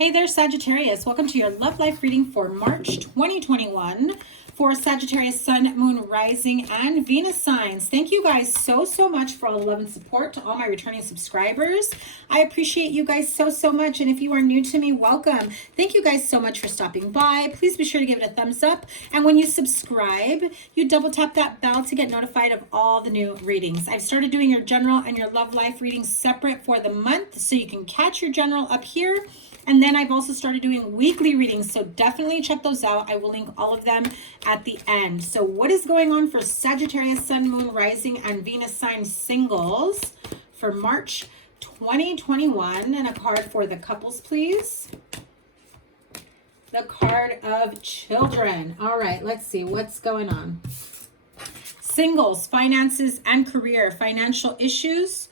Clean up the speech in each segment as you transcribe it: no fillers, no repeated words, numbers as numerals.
Hey there, Sagittarius. Welcome to your love life reading for March 2021 for Sagittarius, Sun, Moon, Rising, and Venus signs. Thank you guys so much for all the love and support to all my returning subscribers. I appreciate you guys so much. And if you are new to me, welcome. Thank you guys so much for stopping by. Please be sure to give it a thumbs up. And when you subscribe, you double tap that bell to get notified of all the new readings. I've started doing your general and your love life readings separate for the month, so you can catch your general up here. And then I've also started doing weekly readings, so definitely check those out. I will link all of them at the end. So what is going on for Sagittarius, Sun, Moon, Rising, and Venus sign singles for March 2021? And a card for the couples, please. The card of children. All right, let's see what's going on. Singles, finances, and career. Financial issues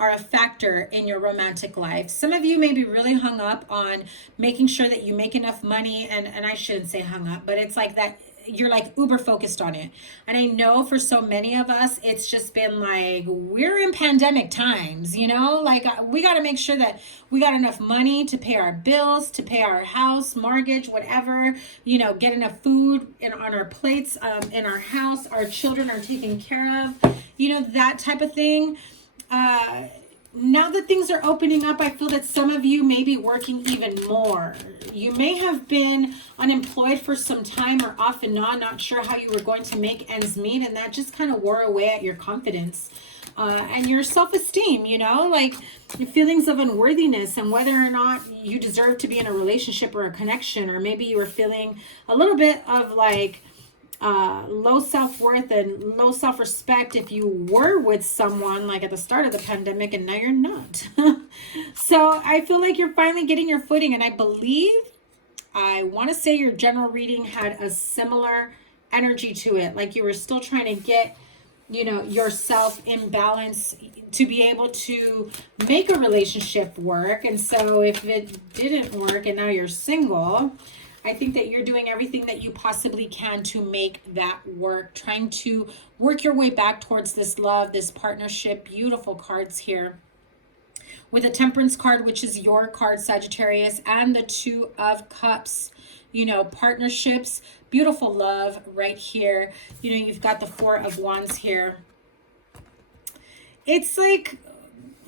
are a factor in your romantic life. Some of you may be really hung up on making sure that you make enough money, and I shouldn't say hung up, but it's like that you're like uber focused on it. And I know for so many of us, it's just been like, we're in pandemic times, you know, like we got to make sure that we got enough money to pay our bills, to pay our house, mortgage, whatever, you know, get enough food on our plates, in our house, our children are taken care of, you know, that type of thing. Now that things are opening up, I feel that some of you may be working even more. You may have been unemployed for some time or off and on, not sure how you were going to make ends meet, and that just kind of wore away at your confidence and your self-esteem, you know, like your feelings of unworthiness and whether or not you deserve to be in a relationship or a connection, or maybe you were feeling a little bit of like low self-worth and low self-respect if you were with someone like at the start of the pandemic, and now you're not. So I feel like you're finally getting your footing, and I want to say your general reading had a similar energy to it, like you were still trying to get, you know, yourself in balance to be able to make a relationship work. And so if it didn't work and now you're single, I think that you're doing everything that you possibly can to make that work, trying to work your way back towards this love, this partnership. Beautiful cards here. With a Temperance card, which is your card, Sagittarius, and the Two of Cups, you know, partnerships, beautiful love right here. You know, you've got the Four of Wands here. It's like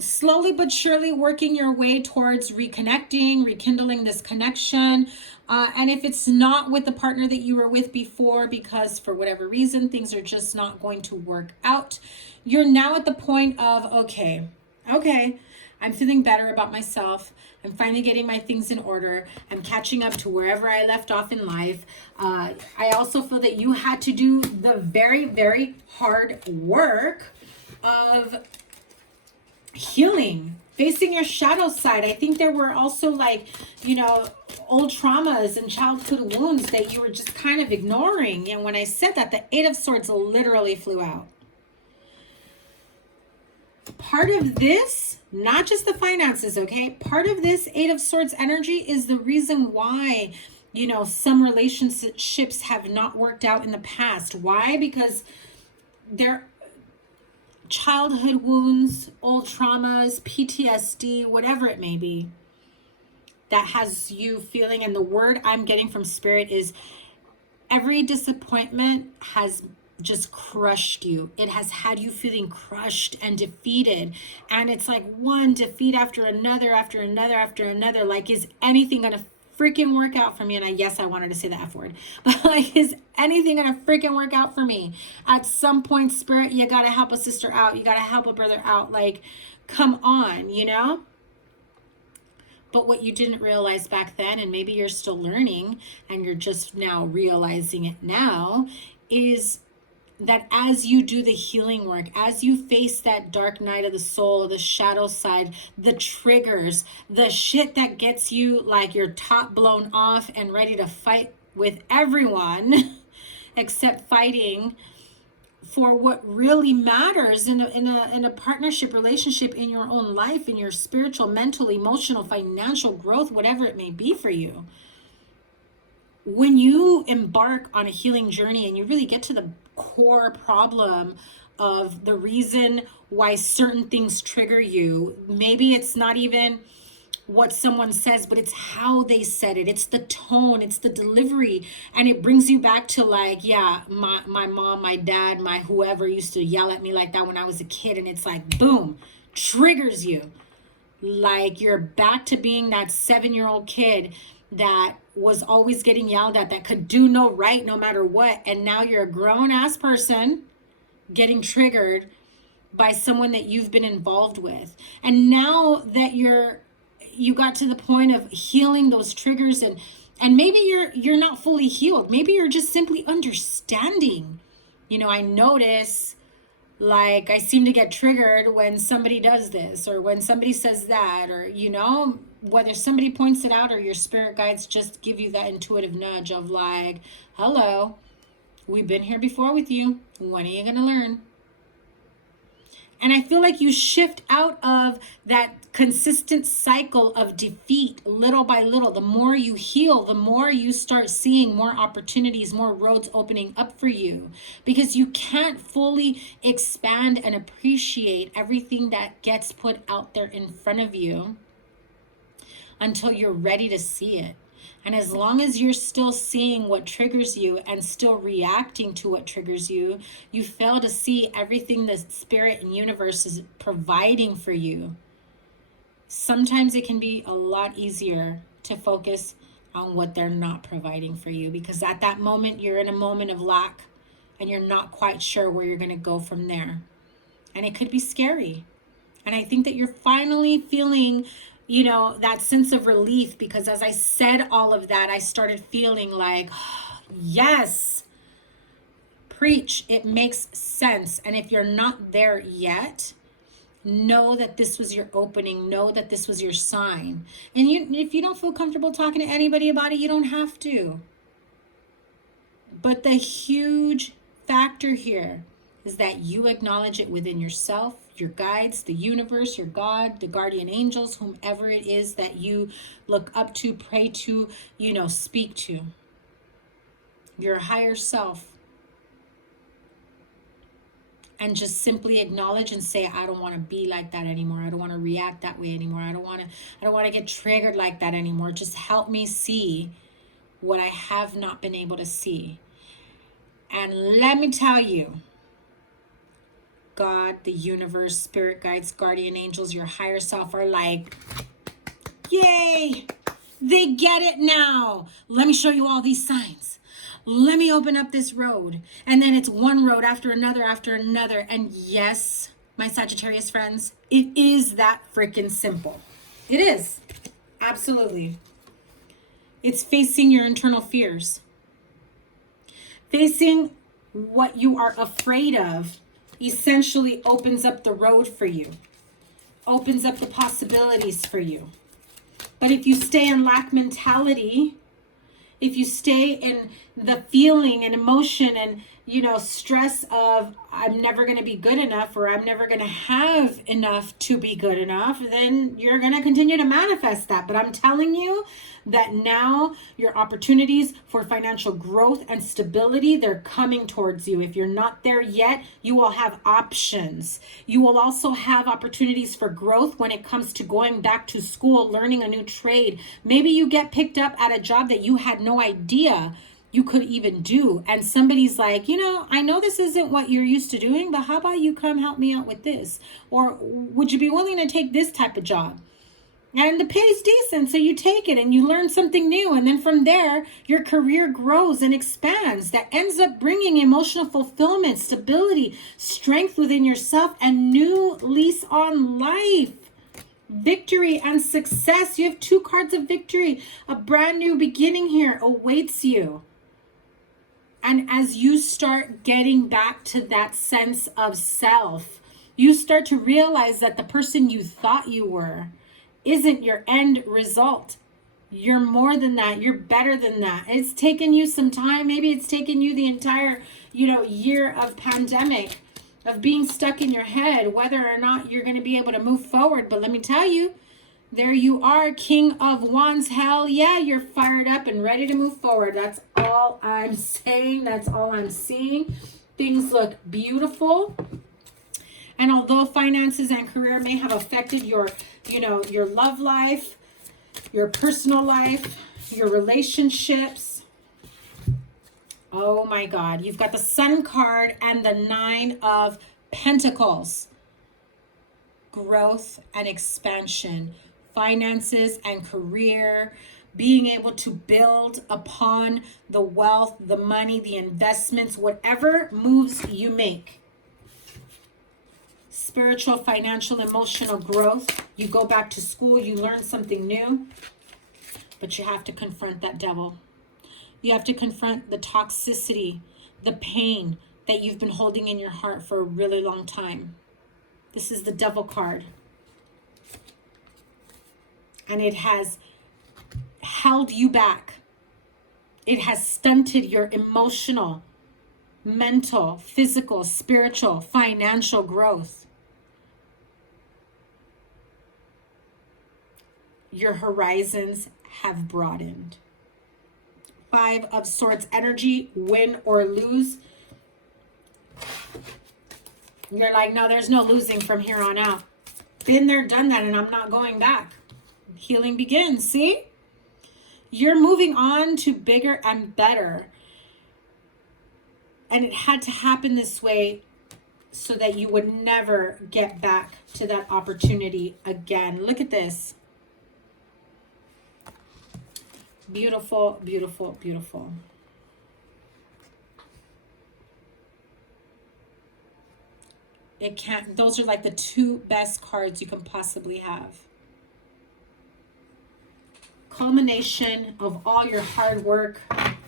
slowly but surely working your way towards reconnecting, rekindling this connection. And if it's not with the partner that you were with before, because for whatever reason, things are just not going to work out, you're now at the point of, okay, I'm feeling better about myself. I'm finally getting my things in order. I'm catching up to wherever I left off in life. I also feel that you had to do the very hard work of healing, facing your shadow side. I think there were also like, you know, old traumas and childhood wounds that you were just kind of ignoring. And when I said that, the Eight of Swords literally flew out. Part of this, not just the finances, okay? Part of this Eight of Swords energy is the reason why, you know, some relationships have not worked out in the past. Why? Because they're childhood wounds, old traumas, PTSD, whatever it may be, that has you feeling. And the word I'm getting from Spirit is every disappointment has just crushed you. It has had you feeling crushed and defeated. And it's like one defeat after another, after another, after another. Like, is anything going to freaking work out for me? And yes, I wanted to say the F word, but like, is anything gonna freaking work out for me? At some point, Spirit, you gotta help a sister out, you gotta help a brother out. Like, come on, you know? But what you didn't realize back then, and maybe you're still learning and you're just now realizing it now, is that as you do the healing work, as you face that dark night of the soul, the shadow side, the triggers, the shit that gets you like your top blown off and ready to fight with everyone except fighting for what really matters in a partnership relationship, in your own life, in your spiritual, mental, emotional, financial growth, whatever it may be for you. When you embark on a healing journey and you really get to the core problem of the reason why certain things trigger you, maybe it's not even what someone says, but it's how they said it. It's the tone, it's the delivery. And it brings you back to like, yeah, my mom, my dad, my whoever used to yell at me like that when I was a kid. And it's like, boom, triggers you. Like you're back to being that 7-year-old kid that was always getting yelled at, that could do no right no matter what. And now you're a grown ass person getting triggered by someone that you've been involved with. And now that you got to the point of healing those triggers, and maybe you're not fully healed. Maybe you're just simply understanding. You know, I notice like I seem to get triggered when somebody does this or when somebody says that, or, you know, whether somebody points it out or your spirit guides just give you that intuitive nudge of like, hello, we've been here before with you. When are you going to learn? And I feel like you shift out of that consistent cycle of defeat little by little. The more you heal, the more you start seeing more opportunities, more roads opening up for you. Because you can't fully expand and appreciate everything that gets put out there in front of you until you're ready to see it. And as long as you're still seeing what triggers you and still reacting to what triggers you, you fail to see everything the spirit and universe is providing for you. Sometimes it can be a lot easier to focus on what they're not providing for you, because at that moment, you're in a moment of lack and you're not quite sure where you're going to go from there. And it could be scary. And I think that you're finally feeling, you know, that sense of relief, because as I said all of that, I started feeling like, oh, yes, preach, it makes sense. And if you're not there yet, know that this was your opening, know that this was your sign. And if you don't feel comfortable talking to anybody about it, you don't have to. But the huge factor here is that you acknowledge it within yourself, your guides, the universe, your God, the guardian angels, whomever it is that you look up to, pray to, you know, speak to. Your higher self. And just simply acknowledge and say, I don't want to be like that anymore. I don't want to react that way anymore. I don't want to get triggered like that anymore. Just help me see what I have not been able to see. And let me tell you, God, the universe, spirit guides, guardian angels, your higher self are like, yay, they get it now. Let me show you all these signs. Let me open up this road. And then it's one road after another after another. And yes, my Sagittarius friends, it is that freaking simple. It is. Absolutely. It's facing your internal fears. Facing what you are afraid of essentially opens up the road for you, opens up the possibilities for you. But if you stay in lack mentality, if you stay in the feeling and emotion and, you know, stress of I'm never going to be good enough, or I'm never going to have enough to be good enough, then you're going to continue to manifest that. But I'm telling you that now your opportunities for financial growth and stability, they're coming towards you. If you're not there yet, you will have options. You will also have opportunities for growth when it comes to going back to school, learning a new trade. Maybe you get picked up at a job that you had no idea you could even do. And somebody's like, you know, I know this isn't what you're used to doing, but how about you come help me out with this? Or would you be willing to take this type of job? And the pay's decent, so you take it and you learn something new. And then from there, your career grows and expands. That ends up bringing emotional fulfillment, stability, strength within yourself, and new lease on life. Victory and success. You have 2 cards of victory. A brand new beginning here awaits you. And as you start getting back to that sense of self, you start to realize that the person you thought you were isn't your end result. You're more than that. You're better than that. It's taken you some time. Maybe it's taken you the entire, year of pandemic, of being stuck in your head, whether or not you're going to be able to move forward. But let me tell you, there you are, King of Wands. Hell yeah, you're fired up and ready to move forward. That's all I'm saying. That's all I'm seeing. Things look beautiful. And although finances and career may have affected your love life, your personal life, your relationships. Oh my God. You've got the Sun card and the Nine of Pentacles. Growth and expansion, finances and career, being able to build upon the wealth, the money, the investments, whatever moves you make. Spiritual, financial, emotional growth. You go back to school, you learn something new, but you have to confront that devil. You have to confront the toxicity, the pain that you've been holding in your heart for a really long time. This is the devil card. And it has held you back. It has stunted your emotional, mental, physical, spiritual, financial growth. Your horizons have broadened. Five of Swords energy, win or lose. You're like, no, there's no losing from here on out. Been there, done that, and I'm not going back. Healing begins, see? You're moving on to bigger and better. And it had to happen this way so that you would never get back to that opportunity again. Look at this. Beautiful, beautiful, beautiful. It can't, those are like the two best cards you can possibly have. Culmination of all your hard work,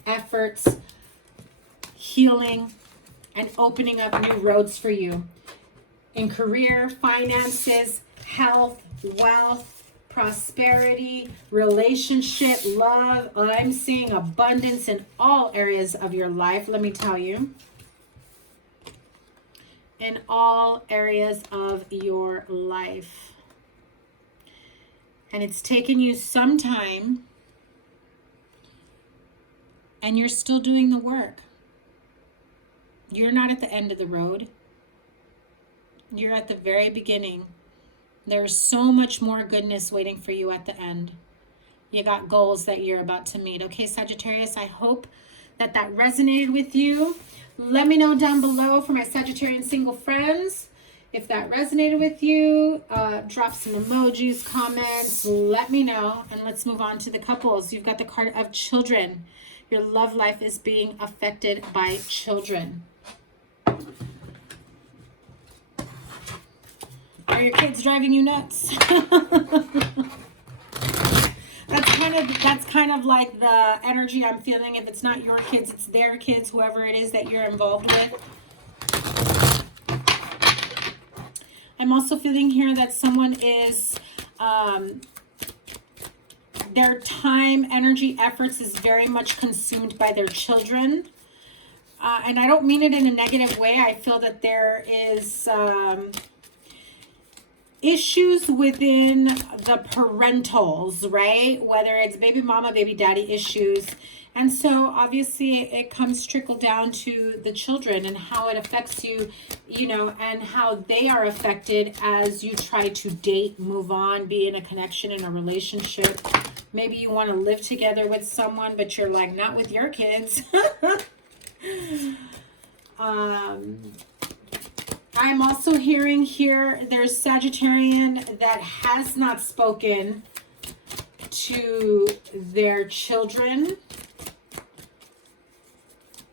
efforts, healing, and opening up new roads for you. In career, finances, health, wealth, prosperity, relationship, love. I'm seeing abundance in all areas of your life, let me tell you. In all areas of your life. And it's taken you some time, and you're still doing the work. You're not at the end of the road. You're at the very beginning. There's so much more goodness waiting for you at the end. You got goals that you're about to meet. Okay, Sagittarius, I hope that that resonated with you. Let me know down below for my Sagittarian single friends if that resonated with you. Drop some emojis, comments, let me know, and let's move on to the couples. You've got the card of children. Your love life is being affected by children. Are your kids driving you nuts? That's kind of like the energy I'm feeling. If it's not your kids, it's their kids, whoever it is that you're involved with. I'm also feeling here that someone is, their time, energy, efforts is very much consumed by their children. And I don't mean it in a negative way. I feel that there is issues within the parentals, right? Whether it's baby mama, baby daddy issues. And so obviously it comes trickle down to the children and how it affects you, you know, and how they are affected as you try to date, move on, be in a connection, in a relationship. Maybe you want to live together with someone, but you're like, not with your kids. I'm also hearing here there's Sagittarian that has not spoken to their children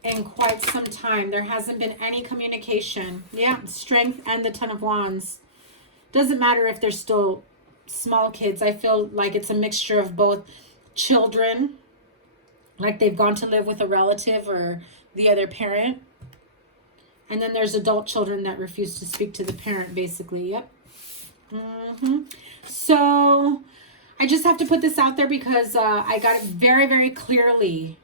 in quite some time. There hasn't been any communication. Yeah, Strength and the Ten of Wands. Doesn't matter if they're still small kids. I feel like it's a mixture of both children, like they've gone to live with a relative or the other parent. And then there's adult children that refuse to speak to the parent, basically. Yep. So I just have to put this out there because I got it very, very clearly.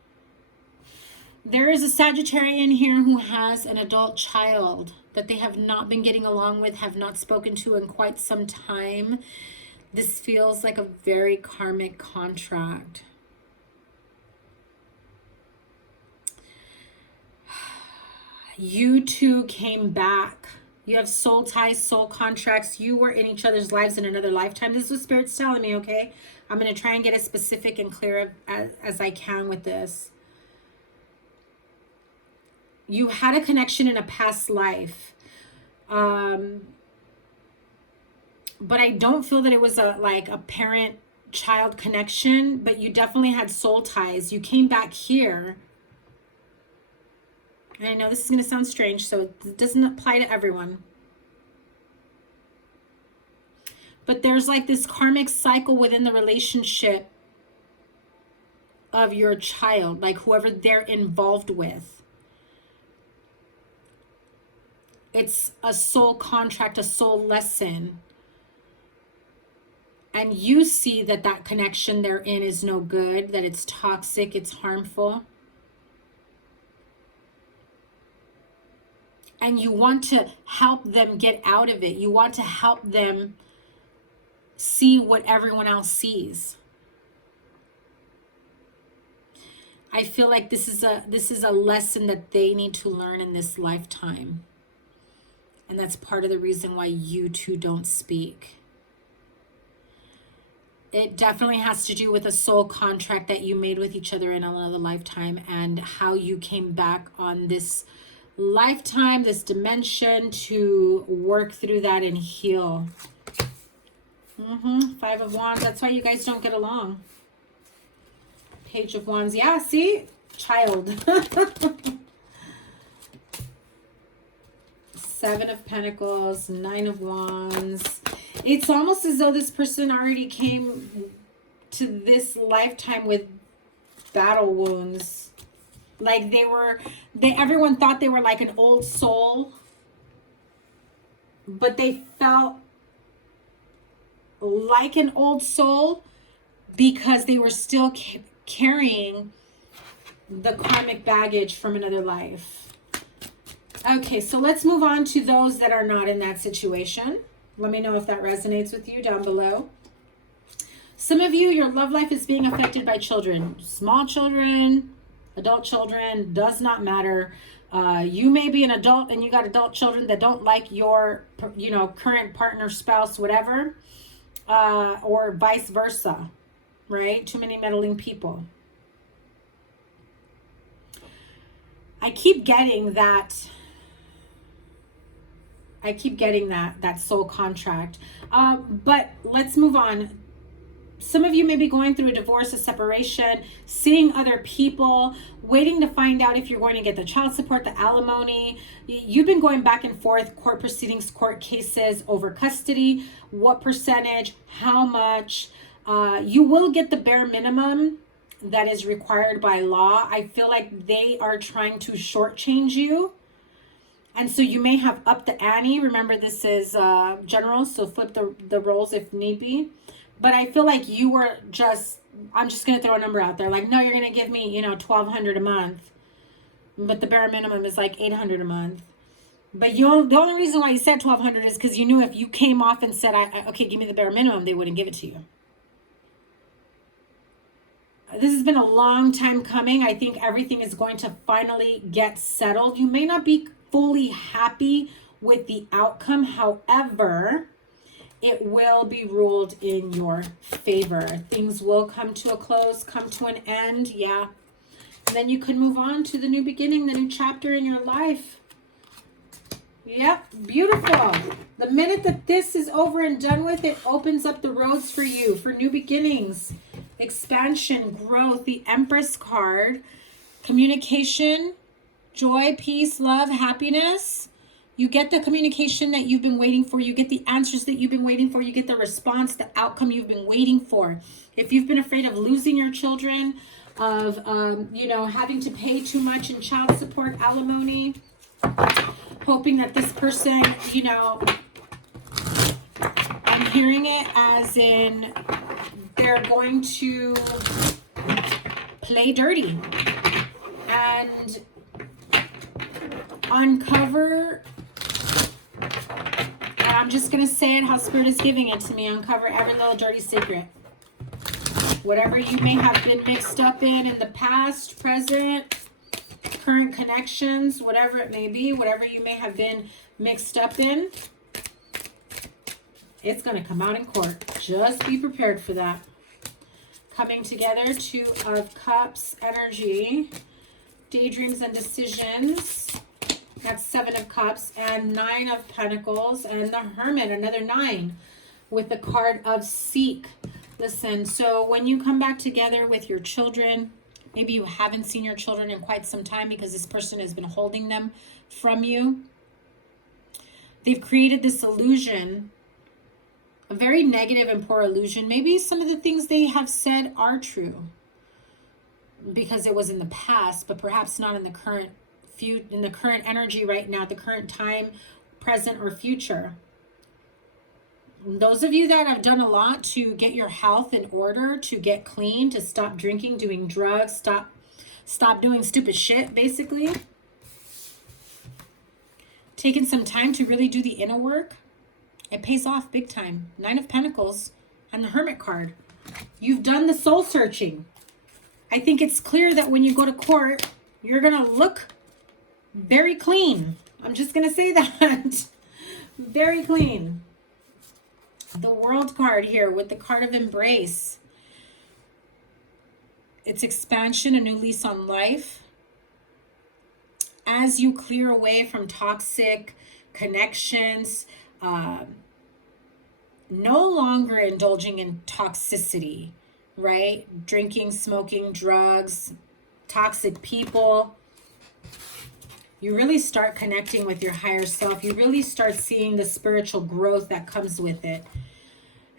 There is a Sagittarian here who has an adult child that they have not been getting along with, have not spoken to in quite some time. This feels like a very karmic contract. You two came back. You have soul ties, soul contracts. You were in each other's lives in another lifetime. This is what Spirit's telling me, okay? I'm going to try and get as specific and clear as I can with this. You had a connection in a past life. But I don't feel that it was a parent-child connection, but you definitely had soul ties. You came back here. And I know this is going to sound strange, so it doesn't apply to everyone. But there's like this karmic cycle within the relationship of your child, like whoever they're involved with. It's a soul contract, a soul lesson. And you see that that connection they're in is no good, that it's toxic, it's harmful. And you want to help them get out of it. You want to help them see what everyone else sees. I feel like this is a lesson that they need to learn in this lifetime. And that's part of the reason why you two don't speak. It definitely has to do with a soul contract that you made with each other in another lifetime, and how you came back on this lifetime, this dimension, to work through that and heal. 5 of Wands. That's why you guys don't get along. Page of Wands. Yeah, see? Child. 7 of Pentacles. 9 of Wands. It's almost as though this person already came to this lifetime with battle wounds. Like everyone thought they were like an old soul, but they felt like an old soul because they were still carrying the karmic baggage from another life. Okay, so let's move on to those that are not in that situation. Let me know if that resonates with you down below. Some of you, your love life is being affected by children. Small children, adult children, does not matter. You may be an adult and you got adult children that don't like your, current partner, spouse, whatever. Or vice versa, right? Too many meddling people. I keep getting that soul contract. But let's move on. Some of you may be going through a divorce, a separation, seeing other people, waiting to find out if you're going to get the child support, the alimony. You've been going back and forth, court proceedings, court cases over custody, what percentage, how much. You will get the bare minimum that is required by law. I feel like they are trying to shortchange you. And so you may have upped the ante. Remember, this is general, so flip the roles if need be. But I feel like you were I'm just going to throw a number out there. Like, no, you're going to give me, $1,200 a month. But the bare minimum is like $800 a month. But the only reason why you said $1,200 is because you knew if you came off and said, okay, give me the bare minimum, they wouldn't give it to you. This has been a long time coming. I think everything is going to finally get settled. You may not be fully happy with the outcome. However, it will be ruled in your favor. Things will come to a close, come to an end. Yeah. And then you can move on to the new beginning, the new chapter in your life. Yep. Beautiful. The minute that this is over and done with, it opens up the roads for you for new beginnings, expansion, growth. The Empress card, communication, joy, peace, love, happiness. You get the communication that you've been waiting for. You get the answers that you've been waiting for. You get the response, the outcome you've been waiting for. If you've been afraid of losing your children, of, having to pay too much in child support, alimony, hoping that this person, I'm hearing it as in they're going to play dirty and uncover. And I'm just going to say it how Spirit is giving it to me. Uncover every little dirty secret. Whatever you may have been mixed up in the past, present, current connections, whatever it may be, whatever you may have been mixed up in, it's going to come out in court. Just be prepared for that. coming together. Two of Cups energy. Daydreams and decisions. That's Seven of Cups. And Nine of Pentacles. And the Hermit, another 9. With the card of Seek. Listen, so when you come back together with your children, maybe you haven't seen your children in quite some time because this person has been holding them from you. They've created this illusion, a very negative and poor illusion. Maybe some of the things they have said are true because it was in the past, but perhaps not in the current energy right now, the current time, present or future. Those of you that have done a lot to get your health in order, to get clean, to stop drinking, doing drugs, stop doing stupid shit, basically. Taking some time to really do the inner work. It pays off big time. Nine of Pentacles and the Hermit card. You've done the soul searching. I think it's clear that when you go to court, you're going to look very clean. I'm just going to say that. Very clean. The World card here with the card of Embrace. It's expansion, a new lease on life. As you clear away from toxic connections, no longer indulging in toxicity, right? Drinking, smoking, drugs, toxic people. You really start connecting with your higher self. You really start seeing the spiritual growth that comes with it.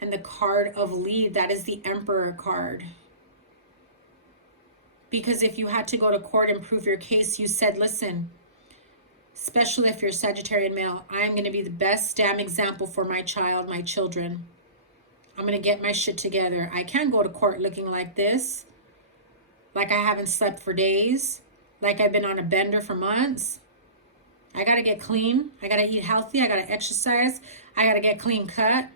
And the card of Lead, that is the Emperor card. Because if you had to go to court and prove your case, you said, listen, especially if you're a Sagittarian male, I'm going to be the best damn example for my child, my children. I'm going to get my shit together. I can't go to court looking like this. Like I haven't slept for days. Like I've been on a bender for months. I got to get clean. I got to eat healthy. I got to exercise. I got to get clean cut.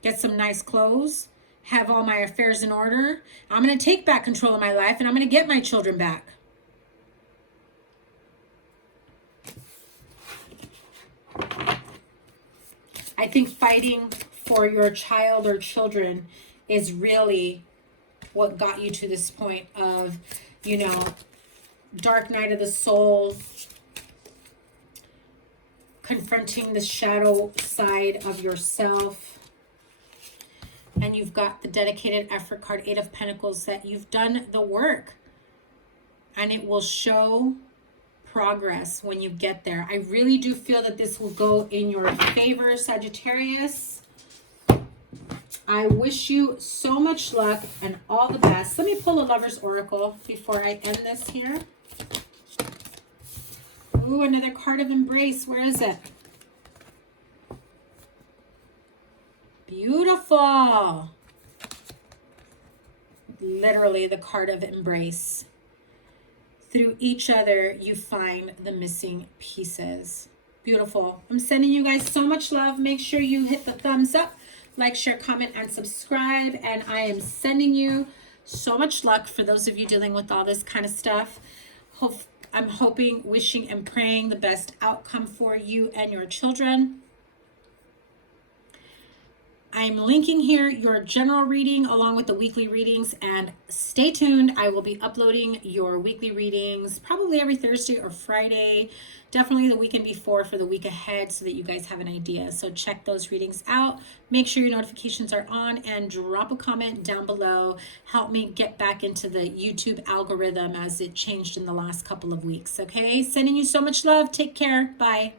Get some nice clothes. Have all my affairs in order. I'm going to take back control of my life and I'm going to get my children back. I think fighting for your child or children is really what got you to this point of, you know, dark night of the soul, confronting the shadow side of yourself. And you've got the dedicated effort card, 8 of Pentacles, that you've done the work. And it will show progress when you get there. I really do feel that this will go in your favor, Sagittarius. I wish you so much luck and all the best. Let me pull a Lover's Oracle before I end this here. Ooh, another card of Embrace. Where is it? Beautiful. Literally the card of Embrace. Through each other, you find the missing pieces. Beautiful. I'm sending you guys so much love. Make sure you hit the thumbs up, like, share, comment, and subscribe. And I am sending you so much luck for those of you dealing with all this kind of stuff. I'm hoping, wishing, and praying the best outcome for you and your children. I'm linking here your general reading along with the weekly readings, and stay tuned. I will be uploading your weekly readings probably every Thursday or Friday, definitely the weekend before for the week ahead so that you guys have an idea. So check those readings out. Make sure your notifications are on and drop a comment down below. Help me get back into the YouTube algorithm as it changed in the last couple of weeks. Okay, sending you so much love. Take care. Bye.